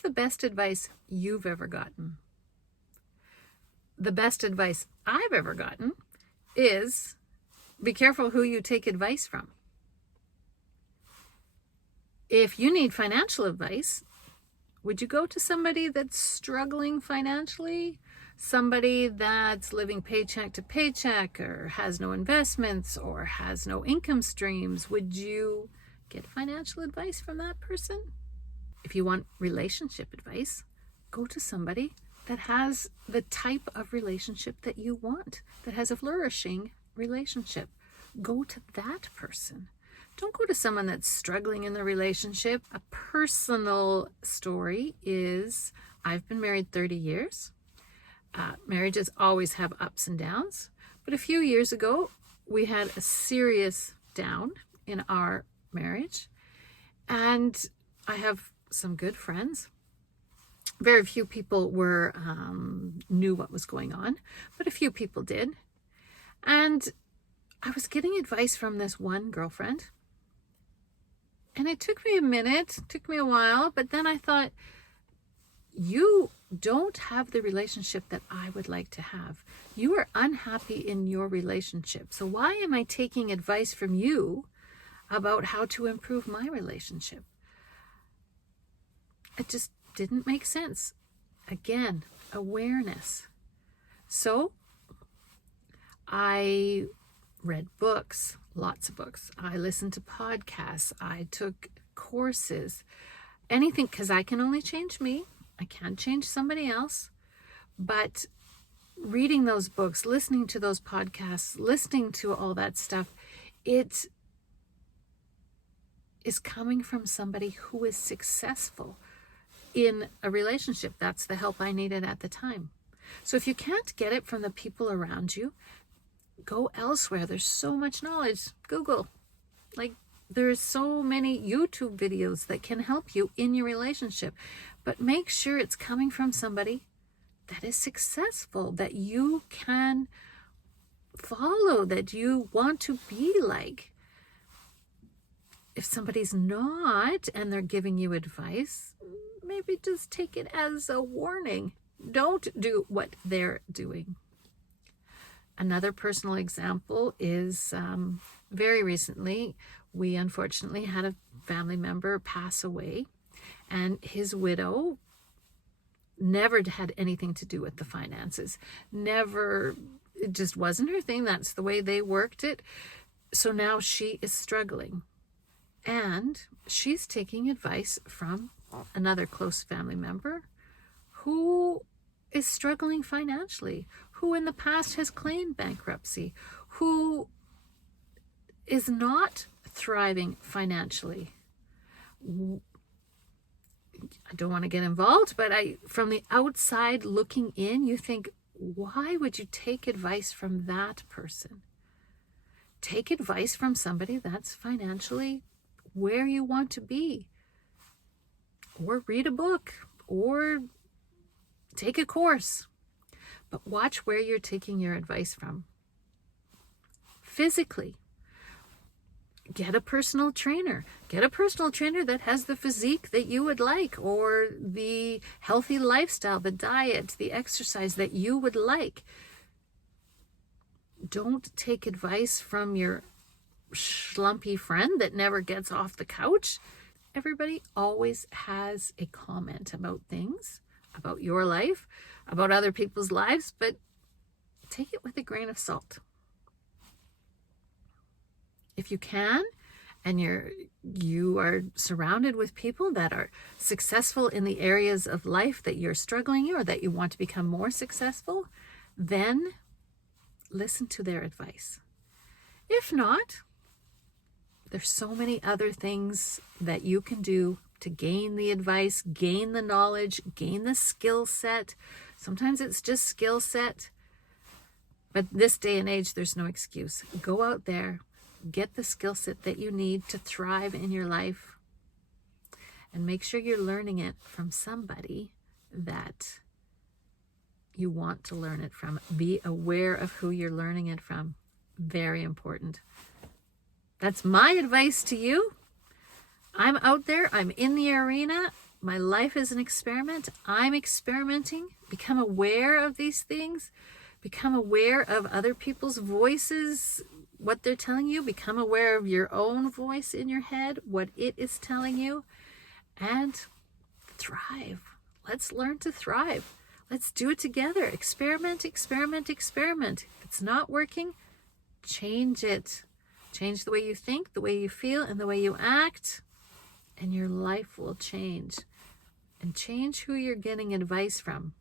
What's the best advice you've ever gotten? The best advice I've ever gotten is be careful who you take advice from. If you need financial advice, would you go to somebody that's struggling financially? Somebody that's living paycheck to paycheck or has no investments or has no income streams? Would you get financial advice from that person? If you want relationship advice, go to somebody that has the type of relationship that you want, that has a flourishing relationship. Go to that person. Don't go to someone that's struggling in the relationship. A personal story is, I've been married 30 years. Marriages always have ups and downs. But a few years ago, we had a serious down in our marriage. And I have some good friends. Very few people knew what was going on, but a few people did. And I was getting advice from this one girlfriend. And it took me a minute, took me a while, but then I thought, you don't have the relationship that I would like to have. You are unhappy in your relationship. So why am I taking advice from you about how to improve my relationship? It just didn't make sense. Again, awareness. So I read books, lots of books. I listened to podcasts. I took courses, anything, because I can only change me. I can't change somebody else. But reading those books, listening to those podcasts, listening to all that stuff, it is coming from somebody who is successful in a relationship. That's the help I needed at the time. So if you can't get it from the people around you, go elsewhere. There's so much knowledge. Google. There's so many YouTube videos that can help you in your relationship. But make sure it's coming from somebody that is successful, that you can follow, that you want to be like. If somebody's not and they're giving you advice, maybe just take it as a warning. Don't do what they're doing. Another personal example is very recently, we unfortunately had a family member pass away, and his widow never had anything to do with the finances. Never, it just wasn't her thing. That's the way they worked it. So now she is struggling. And she's taking advice from another close family member who is struggling financially, who in the past has claimed bankruptcy, who is not thriving financially. I don't want to get involved, but from the outside looking in, you think, why would you take advice from that person? Take advice from somebody that's financially where you want to be, or read a book, or take a course. But watch where you're taking your advice from. Physically, get a personal trainer. Get a personal trainer that has the physique that you would like, or the healthy lifestyle, the diet, the exercise that you would like. Don't take advice from your schlumpy friend that never gets off the couch. Everybody always has a comment about things, about your life, about other people's lives, but take it with a grain of salt. If you can, and you are surrounded with people that are successful in the areas of life that you're struggling in, or that you want to become more successful, then listen to their advice. If not, there's so many other things that you can do to gain the advice, gain the knowledge, gain the skill set. Sometimes it's just skill set, but this day and age, there's no excuse. Go out there, get the skill set that you need to thrive in your life, and make sure you're learning it from somebody that you want to learn it from. Be aware of who you're learning it from. Very important. That's my advice to you. I'm out there. I'm in the arena. My life is an experiment. I'm experimenting. Become aware of these things. Become aware of other people's voices, what they're telling you. Become aware of your own voice in your head, what it is telling you, and thrive. Let's learn to thrive. Let's do it together. Experiment, experiment, experiment. If it's not working, change it. Change the way you think, the way you feel, and the way you act, and your life will change. And change who you're getting advice from.